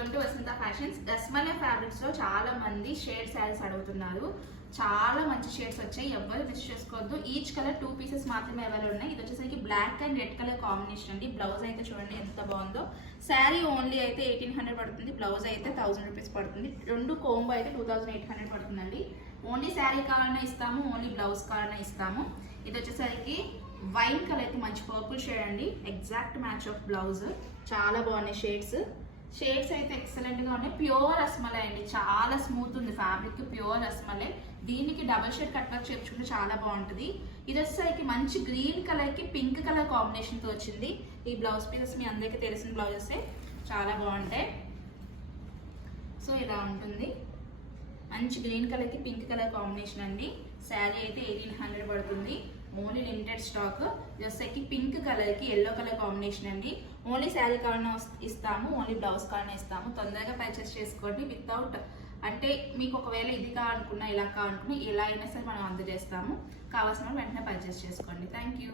Welcome to Vasantha fashions. Rasmalai fabrics లో చాలా మంది షేడ్ శారీస్ అడుగుతున్నారు. చాలా మంచి షేడ్స్ వచ్చాయి, ఎవ్వరు మిస్ చేసుకోవద్దు. ఈచ్ కలర్ 2 పీసెస్ మాత్రమే అవైలబుల్ ఉన్నాయి. ఇది వచ్చేసరికి black and red colour combination అండి. బ్లౌజ్ అయితే చూడండి ఎంత బాగుందో. శారీ ఓన్లీ అయితే 1800 పడుతుంది, బ్లౌజ్ అయితే 1000 రూపీస్ పడుతుంది. రెండు కోంబో అయితే 2800 పడుతుందండి. ఓన్లీ శారీ కావాలన్నా ఇస్తాము, ఓన్లీ బ్లౌజ్ కావాలన్నా ఇస్తాము. ఇది వచ్చేసరికి వైన్ కలర్ కి మంచి పర్పుల్ షేడ్ అండి, ఎగ్జాక్ట్ మ్యాచ్ ఆఫ్ బ్లౌజ్. చాలా బాగున్నాయి షేడ్స్ అయితే ఎక్సలెంట్ గా ఉన్నాయి. ప్యూర్ రస్మలై అండి, చాలా స్మూత్ ఉంది ఫ్యాబ్రిక్, ప్యూర్ రస్మలై. దీనికి డబుల్ షేడ్ కట్ వర్క్ చేయించుకుంటే చాలా బాగుంటుంది. ఇది వచ్చేసరికి మంచి గ్రీన్ కలర్ కి పింక్ కలర్ కాంబినేషన్ తో వచ్చింది. ఈ బ్లౌజ్ పీసెస్ మీ అందరికీ తెలిసిన బ్లౌజెస్ చాలా బాగుంటాయి. సో ఇలా ఉంటుంది, మంచి గ్రీన్ కలర్ కి పింక్ కలర్ కాంబినేషన్ అండి. శారీ అయితే 1800 పడుతుంది, only limited stock. Just pink colour కి ఎల్లో కలర్ కాంబినేషన్ అండి. ఓన్లీ శారీ కావాలన్నా ఇస్తాము, ఓన్లీ బ్లౌజ్ కావాలన్నా ఇస్తాము. తొందరగా పర్చేస్ చేసుకోండి. వితౌట్ అంటే మీకు ఒకవేళ ఇది కావాలనుకున్నా ఇలా కావాలనుకున్నా ఎలా అయినా సరే మనం అందజేస్తాము. కావాల్సిన వెంటనే పర్చేస్ చేసుకోండి. Thank you.